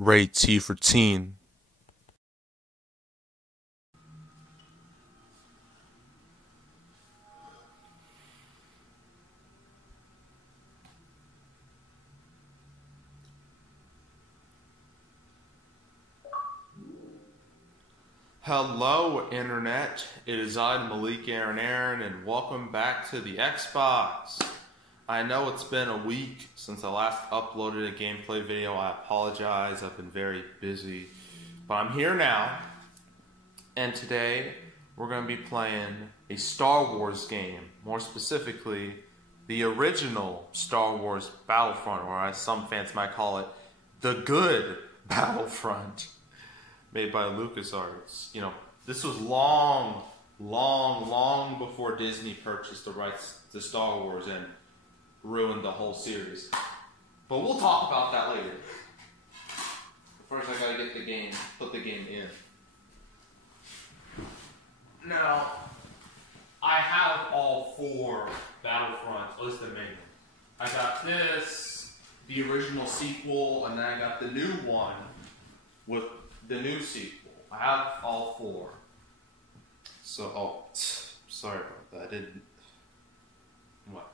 Rate T for teen. Hello, Internet. It is I, Malik Aaron, and welcome back to the Xbox. I know it's been a week since I last uploaded a gameplay video. I apologize. I've been very busy. But I'm here now. And today, we're going to be playing a Star Wars game. More specifically, the original Star Wars Battlefront, or as some fans might call it, the good Battlefront. Made by LucasArts. You know, this was long before Disney purchased the rights to Star Wars and ruined the whole series. But we'll talk about that later. First, I gotta get the game, put the game in. Now, I have all four Battlefronts, at least the main one. I got this, the original sequel, and then I got the new one with the new sequel. I have all four. So, sorry about that. I didn't. What?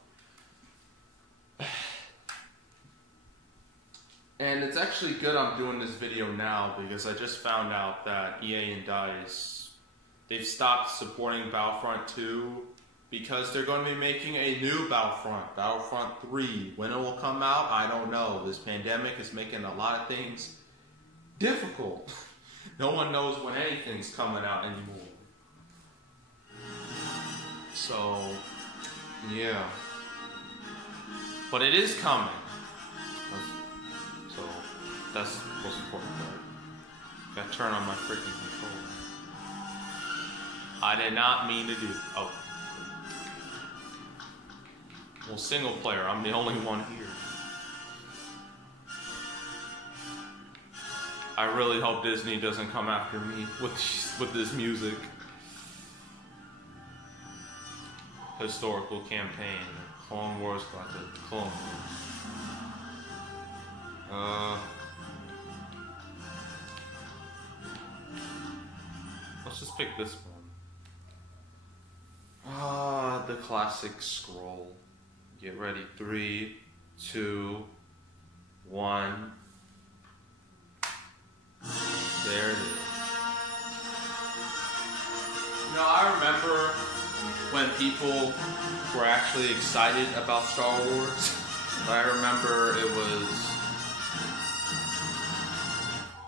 And it's actually good I'm doing this video now because I just found out that EA and DICE, they've stopped supporting Battlefront 2 because they're going to be making a new Battlefront, Battlefront 3. When it will come out, I don't know. This pandemic is making a lot of things difficult. No one knows when anything's coming out anymore. So, yeah. But it is coming. So, that's the most important part. Gotta turn on my freaking controller. I did not mean to do. Oh. Well, single player. I'm the only one here. I really hope Disney doesn't come after me with this music. Historical campaign. Clone Wars got the Clone Wars. Let's just pick this one. The classic scroll. Get ready. 3, 2, 1. There it is. You know, I remember when people were actually excited about Star Wars. I remember it was,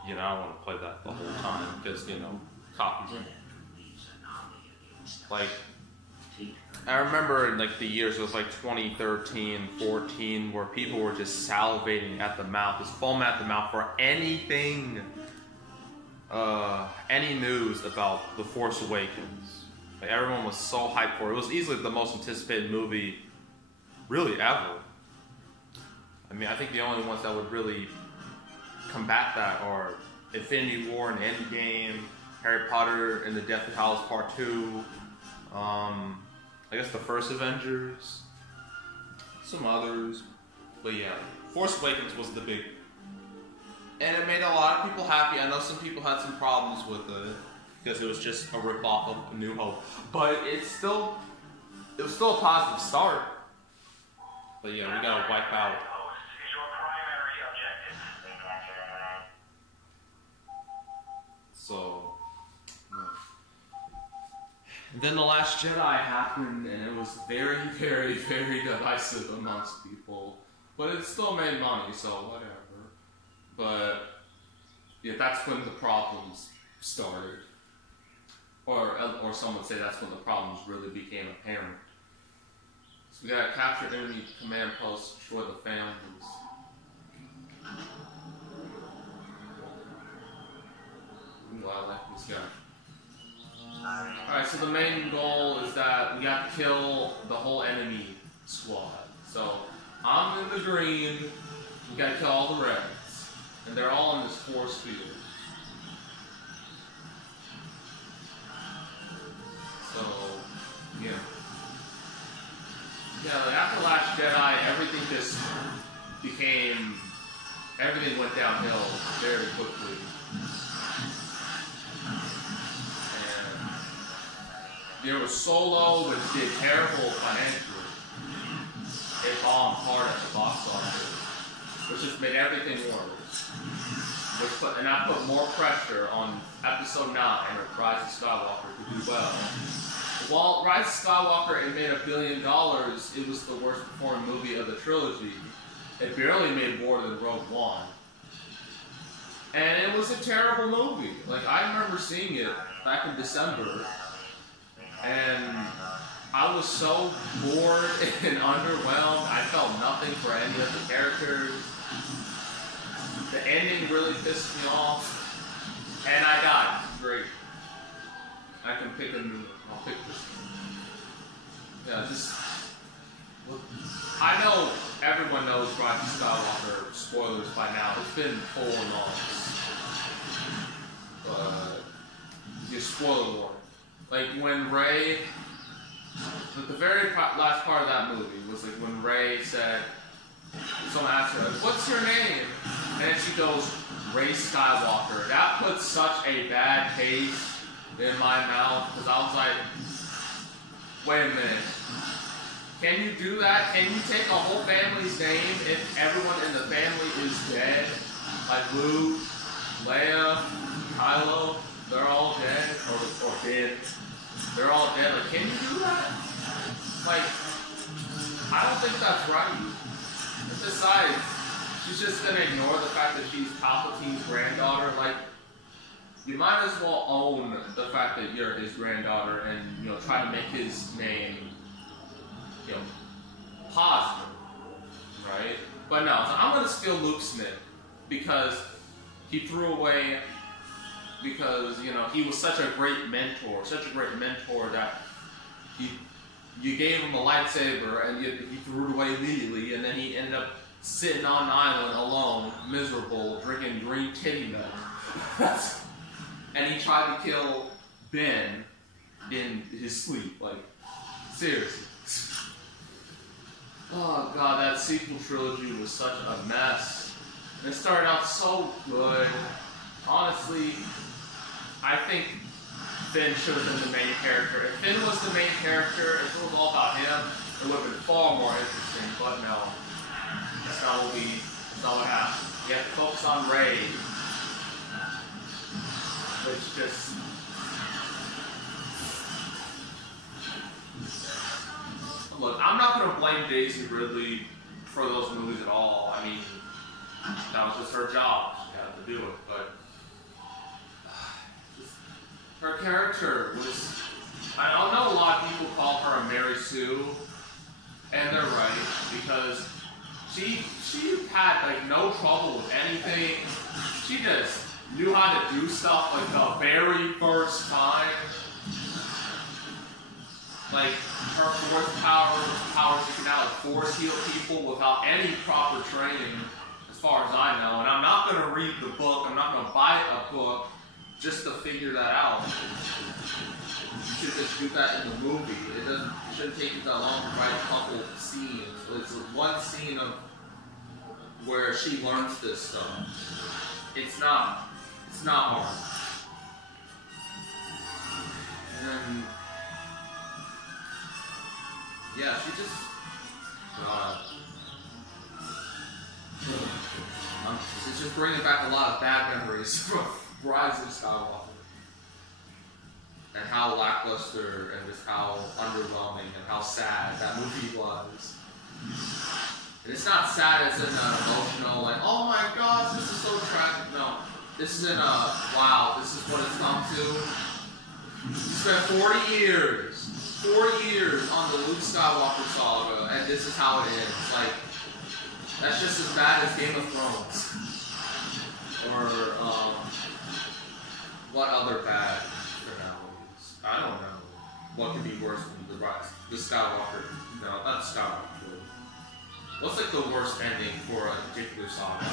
you know, I don't want to play that the whole time because, you know, copyright. Like, I remember in like the years, it was like 2013, 14, where people were just salivating at the mouth, just foaming at the mouth for anything. Any news about The Force Awakens. Like, everyone was so hyped for it. It was easily the most anticipated movie really ever. I mean, I think the only ones that would really combat that are Infinity War and Endgame, Harry Potter and the Deathly Hallows Part 2, I guess the first Avengers, some others. But yeah, Force Awakens was the big. And it made a lot of people happy. I know some people had some problems with it because it was just a ripoff of A New Hope. But it was still a positive start. But yeah, we gotta wipe out. So, and then The Last Jedi happened, and it was very, very, very divisive amongst people. But it still made money, so whatever. But, yeah, that's when the problems started. Or some would say that's when the problems really became apparent. So we gotta capture enemy command posts, destroy the families. Ooh, I like this guy. Alright, so the main goal is that we gotta kill the whole enemy squad. So, I'm in the green, we gotta kill all the reds. And they're all in this force field. So, yeah. Yeah, like after Last Jedi, everything went downhill very quickly. And there was Solo, which did terrible financially. It bombed hard at the box office, which just made everything worse. And that put more pressure on Episode 9, or Rise of Skywalker, to do well. While Rise of Skywalker, it made $1 billion, it was the worst performing movie of the trilogy. It barely made more than Rogue One. And it was a terrible movie. Like, I remember seeing it back in December, and I was so bored and underwhelmed. I felt nothing for any of the characters. The ending really pissed me off. And I died. Great. I can pick a new one. I'll pick this one. Yeah, just... I know everyone knows Rise of Skywalker spoilers by now. It's been full months. But... just spoiler warning. Like, when Rey... the very last part of that movie was like when Rey said... someone asked her, what's your name? And then she goes, Rey Skywalker. That put such a bad taste in my mouth, because I was like, wait a minute. Can you do that? Can you take a whole family's name if everyone in the family is dead? Like Luke, Leia, Kylo, they're all dead, or dead. They're all dead. Like, can you do that? Like, I don't think that's right. Besides, she's just gonna ignore the fact that she's Palpatine's granddaughter. Like, you might as well own the fact that you're his granddaughter and, you know, try to make his name, you know, positive, right? But no, so I'm gonna steal Luke's name because he threw away, because, you know, he was such a great mentor that you gave him a lightsaber and he threw it away immediately, and then he ended up sitting on an island alone, miserable, drinking green kitty milk. And he tried to kill Ben in his sleep. Like, seriously. Oh god, that sequel trilogy was such a mess. It started out so good. Honestly, I think Finn should have been the main character. If Finn was the main character, if it was all about him, it would have been far more interesting, but no. That's not what happened. You have to focus on Rey. Which just... Look, I'm not going to blame Daisy Ridley for those movies at all. I mean, that was just her job. She had to do it, but... her character was... I don't know, a lot of people call her a Mary Sue, and they're right, because she had, like, no trouble with anything. She just knew how to do stuff, like, the very first time. Like, her force power, she can now, like, force heal people without any proper training, as far as I know. And I'm not going to read the book, I'm not going to buy a book just to figure that out. You should just do that in the movie. It shouldn't take you that long to write a couple scenes. It's one scene of where she learns this stuff. It's not hard. And yeah, she just it's just bringing back a lot of bad memories from Rise of Skywalker. And how lackluster and just how underwhelming and how sad that movie was. And it's not sad as in emotional, like, oh my gosh, this is so tragic. No. This isn't wow, this is what it's come to. You spent 40 years on the Luke Skywalker saga, and this is how it ends. Like, that's just as bad as Game of Thrones. Or, what other bad finales? I don't know. What could be worse than the Skywalker? No, not Skywalker. What's like the worst ending for a particular saga?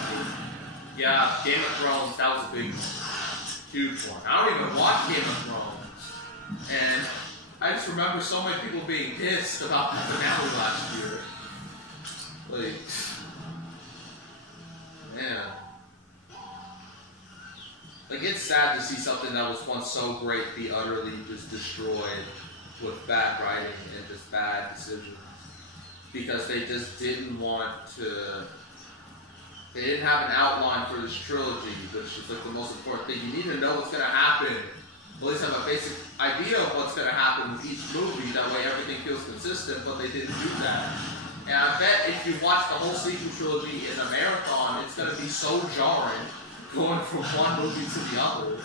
Yeah, Game of Thrones, that was a big one. Huge one. I don't even watch Game of Thrones. And I just remember so many people being pissed about the finale last year. Like, man. Like, it's sad to see something that was once so great be utterly just destroyed with bad writing and just bad decisions. Because they just didn't want to... They didn't have an outline for this trilogy, which is like the most important thing. You need to know what's going to happen. At least have a basic idea of what's going to happen with each movie. That way everything feels consistent, but they didn't do that. And I bet if you watch the whole sequel trilogy in a marathon, it's going to be so jarring going from one movie to the other.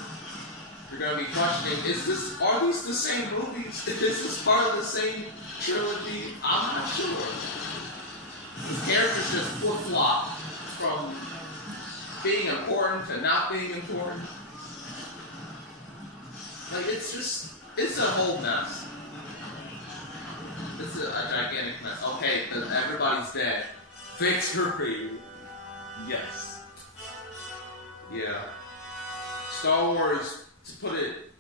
You're going to be questioning, are these the same movies? Is this part of the same trilogy? I'm not sure. These characters just flip-flop from being important to not being important. Like, it's a whole mess. It's a gigantic mess. Okay, everybody's dead. Victory! Yes. Yeah. Star Wars, to put it,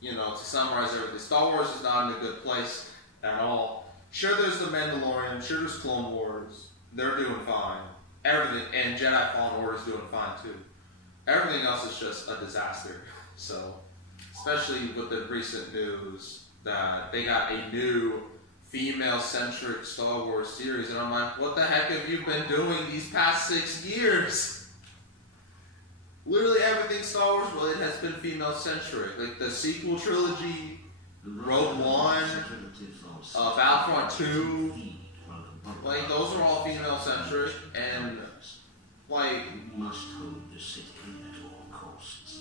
to summarize everything, Star Wars is not in a good place at all. Sure, there's The Mandalorian, sure, there's Clone Wars. They're doing fine. Everything, and Jedi Fallen Order is doing fine too. Everything else is just a disaster. So, especially with the recent news that they got a new female-centric Star Wars series, and I'm like, what the heck have you been doing these past 6 years? Literally everything Star Wars related has been female-centric. Like the sequel trilogy, Rogue One, Battlefront 2, like those are all female-centric, and like must hold the secret at all costs.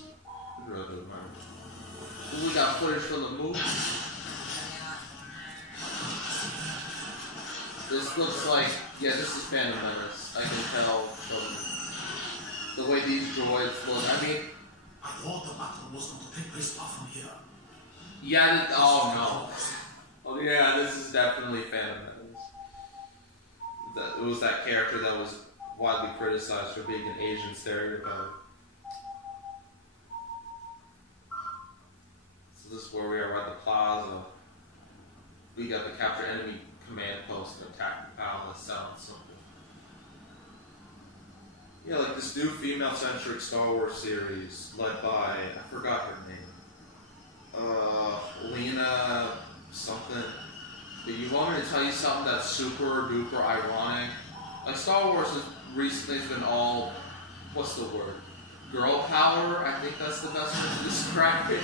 We got footage from the movie. This looks like, this is Phantom Menace. I can tell from the way these droids look. I mean, I thought the battle was going to take place far from here. Yeah, oh no. Oh yeah, this is definitely Phantom Menace. It was that character that was widely criticized for being an Asian stereotype. So this is where we are at the plaza. We got the capture enemy command post and attack the palace. Sounds something. Yeah, like this new female-centric Star Wars series led by, I forgot her name. Lena something. But you want me to tell you something that's super duper ironic? Like Star Wars has recently been all, what's the word? Girl power? I think that's the best way to describe it.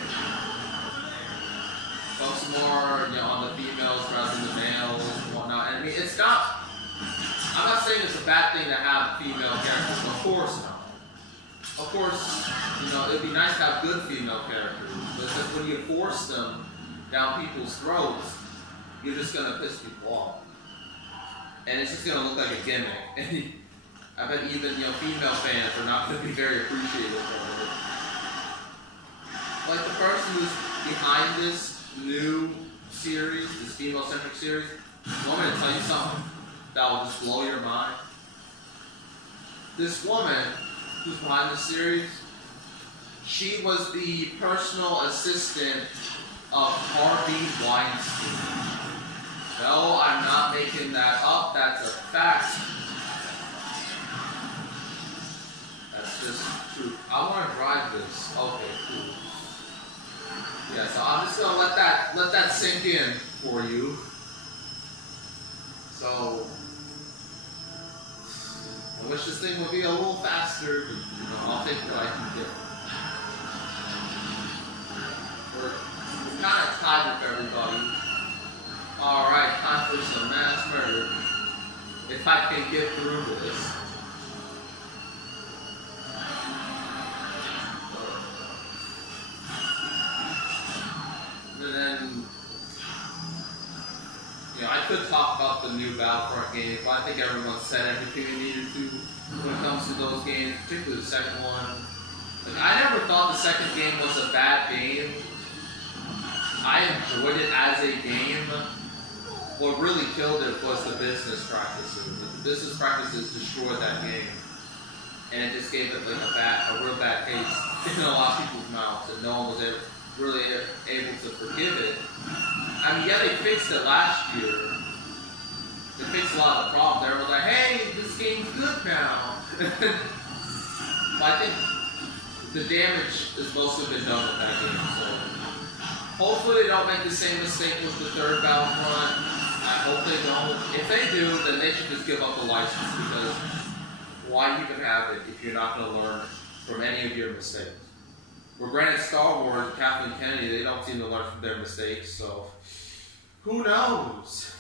Focus more, on the females rather than the males and whatnot. And I mean, it's not. I'm not saying it's a bad thing to have female characters. Of course not. Of course, it'd be nice to have good female characters. But just when you force them down people's throats, you're just gonna piss people off. And it's just gonna look like a gimmick. And I bet even female fans are not gonna be very appreciative of it. Like the person who's behind this new series, this female-centric series, I want me to tell you something that will just blow your mind. This woman who's behind this series, she was the personal assistant of Harvey Weinstein. No, I'm not making that up. That's a fact. That's just true. I want to drive this. Okay, cool. Yeah, so I'm just gonna let that sink in for you. So I wish this thing would be a little faster, but I'll take what I can get. We're kind of tied with everybody. Alright, time for some mass murder. If I can get through this. And then, I could talk about the new Battlefront games, but I think everyone said everything they needed to when it comes to those games, particularly the second one. Like, I never thought the second game was a bad game. I enjoyed it as a game. What really killed it was the business practices. The business practices destroyed that game. And it just gave it like a real bad taste in a lot of people's mouths, and no one was really able to forgive it. I mean, they fixed it last year. They fixed a lot of the problems. Everyone was like, hey, this game's good now. But I think the damage has mostly been done with that game, so hopefully they don't make the same mistake with the third Battlefront. I hope they don't. If they do, then they should just give up the license, because why even have it if you're not going to learn from any of your mistakes? Well, granted, Star Wars, Kathleen Kennedy, they don't seem to learn from their mistakes, so who knows?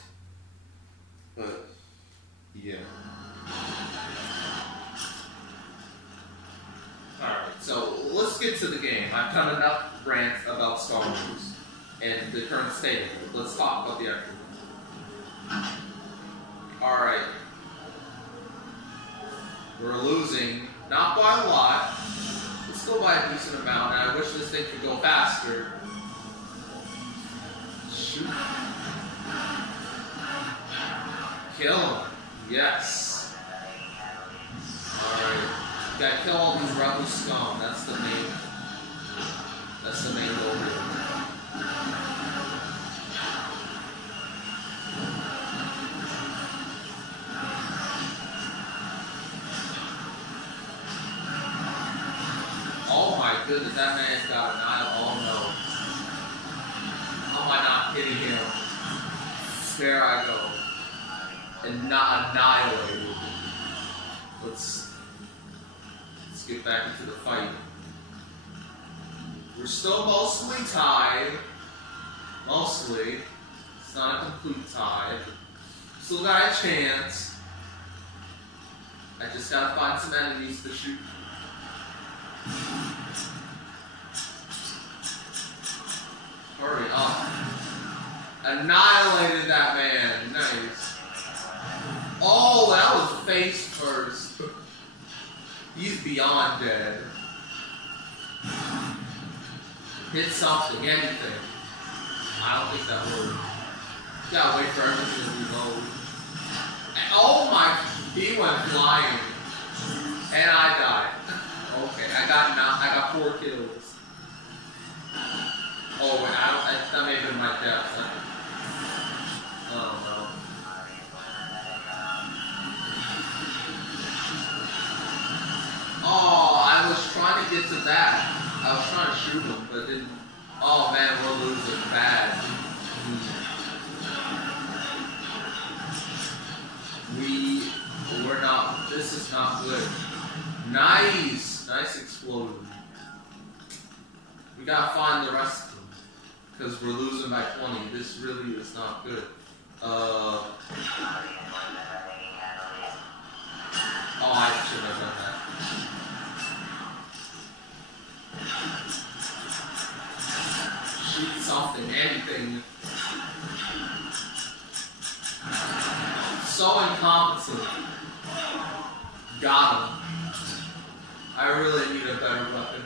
But, yeah. Alright, so let's get to the game. I've done enough rants about Star Wars and the current state of it. Let's talk about the actual game. Alright. We're losing, not by a lot, but still by a decent amount, and I wish this thing could go faster. Shoot. Kill him. Yes. Alright. Gotta kill all these rebel scum. That's the main goal here. Oh my goodness, that man's got an eye. Oh no. How am I not hitting him? There I go. And not annihilated. Let's get back into the fight. We're still mostly tied. Mostly. It's not a complete tie. Still got a chance. I just gotta find some enemies to shoot. Hurry up. Annihilated that man. Nice. Oh, that was face first. He's beyond dead. Hit something, anything. I don't think that worked. Gotta wait for everything to reload. And, oh my, he went flying. And I died. Okay, I got 4 kills. Oh wait, that may have been my death. Oh no. Oh, I was trying to get to that. I was trying to shoot him, but didn't. Oh man, we're losing bad. We're not. This is not good. Nice explosion. We gotta find the rest of them because we're losing by 20. This really is not good. Oh, I should have done that. Shoot something, anything. So incompetent. Got him. I really need a better weapon.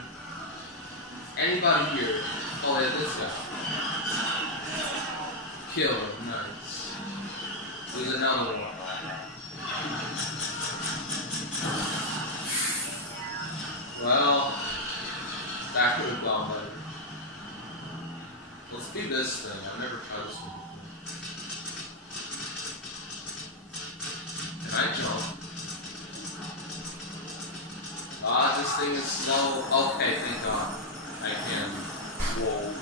Anybody here? Oh yeah, this guy. Kill him, nice. There's another one. Well, that could have gone better. Let's do this thing. I've never tried this one before. Can I jump? Ah, this thing is slow. Okay, thank God. I can. Whoa.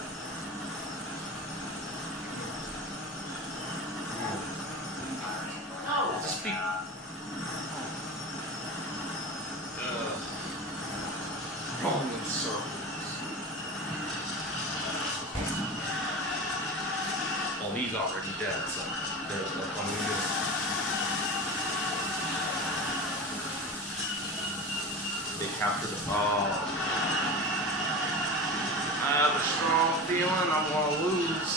No, just be. Rolling in circles. Well, he's already dead, so there's no fun we do. They captured the ball. I have a strong feeling I'm going to lose.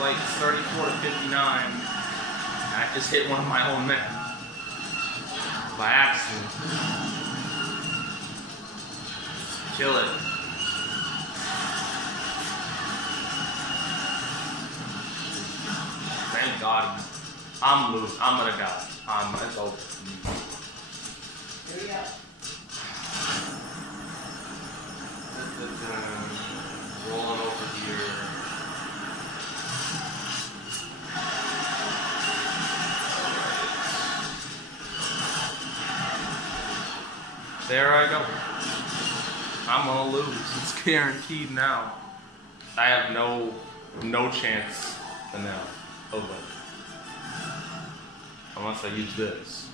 Like 34 to 59. I just hit one of my own men. By accident. Kill it. Thank God. I'm losing. I'm going to die. It's over. Here we go. Rolling over here. There I go. I'm gonna lose. It's guaranteed now. I have no chance now of it. Unless I use this.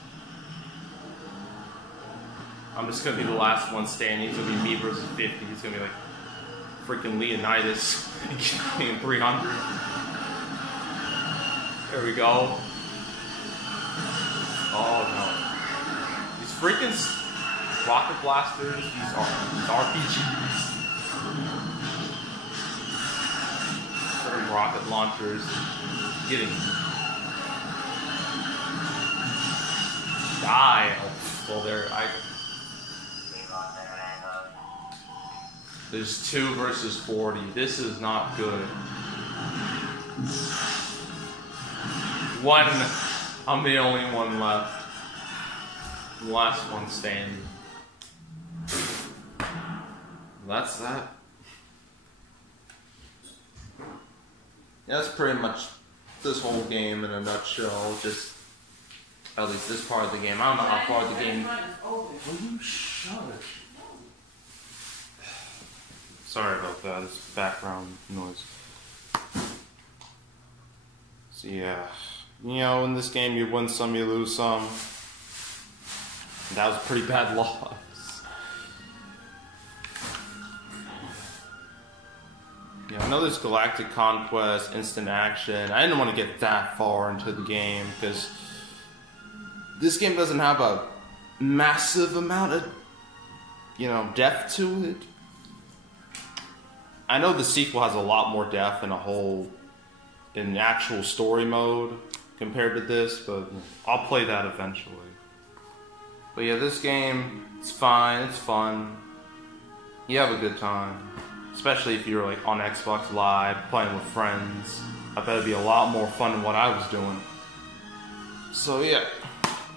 I'm just gonna be the last one standing. It's gonna be me versus 50. It's gonna be like freaking Leonidas in 300. There we go. Oh no. These freaking rocket blasters, these RPGs, certain rocket launchers, getting die. Well, there's 2 versus 40. This is not good. I'm the only one left. Last one standing. That's that. Yeah, that's pretty much this whole game in a nutshell. Just at least this part of the game. I don't know how far the game. Will you shut it? Sorry about that. It's background noise. So yeah, you know, in this game you win some, you lose some. That was a pretty bad loss. Yeah, I know there's Galactic Conquest, Instant Action. I didn't want to get that far into the game because this game doesn't have a massive amount of, you know, depth to it. I know the sequel has a lot more depth in actual story mode compared to this, but I'll play that eventually. But yeah, this game, it's fine, it's fun. You have a good time. Especially if you're like on Xbox Live, playing with friends. I bet it'd be a lot more fun than what I was doing. So yeah,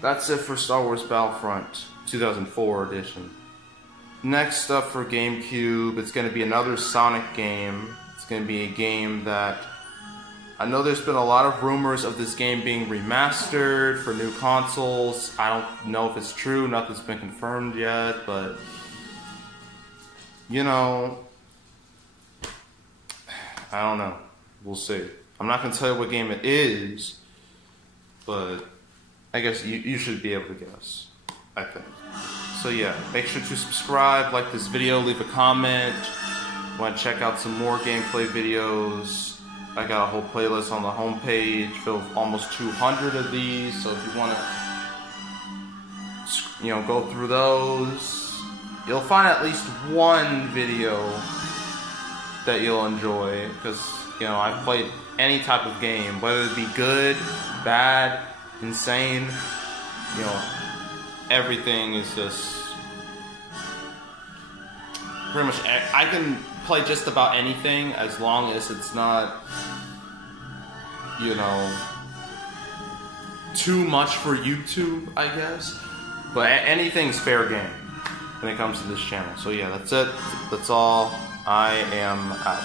that's it for Star Wars Battlefront 2004 edition. Next up for GameCube, it's going to be another Sonic game. It's going to be a game that I know there's been a lot of rumors of this game being remastered for new consoles. I don't know if it's true, nothing's been confirmed yet, but you know, I don't know. We'll see. I'm not going to tell you what game it is, but I guess you should be able to guess, I think. So yeah, make sure to subscribe, like this video, leave a comment. Want to check out some more gameplay videos? I got a whole playlist on the homepage filled with almost 200 of these, so if you want to, you know, go through those, you'll find at least one video that you'll enjoy, because, you know, I've played any type of game, whether it be good, bad, insane, you know, everything is just pretty much, I can play just about anything as long as it's not, you know, too much for YouTube, I guess. But anything's fair game when it comes to this channel. So yeah, that's it. That's all. I am out.